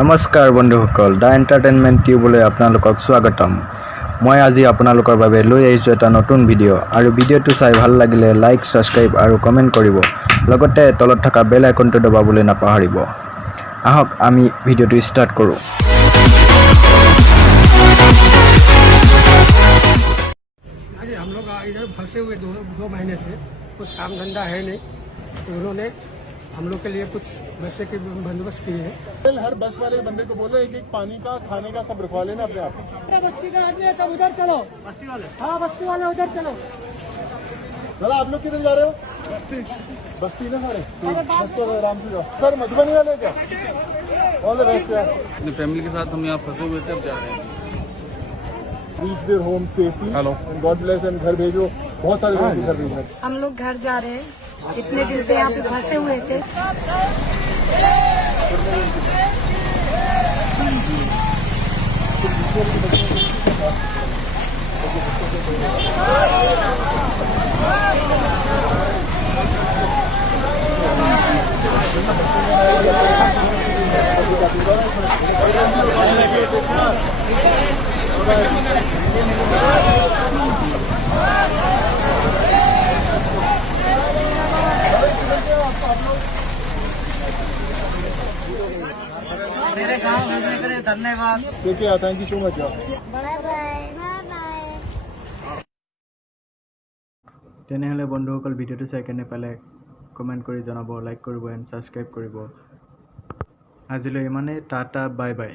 নমস্কাৰ বন্ধুসকল দা এণ্টাৰটেইনমেণ্ট টিউবলৈ আপোনালোকক স্বাগতম। মই আজি আপোনালোকৰ বাবে লৈ আহিছোঁ এটা নতুন ভিডিঅ' আৰু ভিডিঅ'টো চাই ভাল লাগিলে লাইক সাবস্ক্ৰাইব আৰু কমেণ্ট কৰিব, লগতে তলত থকা বেল আইকনটো দবাবলৈ নাপাহৰিব। আহক আমি ভিডিঅ'টো ষ্টাৰ্ট কৰোঁ। हम लोग इधर फंसे हुए दो महीने से कुछ काम धंधा है नहीं, तो उन्होंने हम लोग के लिए कुछ पैसे के बंदोबस्त किए हैं। हर बस वाले बंदे को बोले कि पानी का खाने का सब रखवा लेना अपने आप। बस्ती का आदमी है, सब उधर चलो। बस्ती वाले? हाँ, बस्ती वाले उधर चलो। दादा आप लोग किधर जा रहे हो? बस्ती ना सारे आराम से जाओ। सर मधुबनी वाले क्या? ऑल द बेस्ट यार। अपनी फैमिली के साथ हम यहाँ फंसे हुए थे, अब जा रहे हैं। Reach their home safely. Hello God bless and घर भेजो। बहुत सारे लोग घर भेजना। हम लोग घर जा रहे हैं, इतने दिन से यहाँ पे फंसे हुए थे। मेरे गाँव भेजने के लिए धन्यवाद। देखिए थैंक यू सो मच। তেনেহ'লে বন্ধুসকল ভিডিঅ'টো চাই কেনে পালে কমেণ্ট কৰি জনাব, লাইক কৰিব এণ্ড ছাবস্ক্ৰাইব কৰিব। আজিলৈ ইমানেই, টাটা বাই বাই।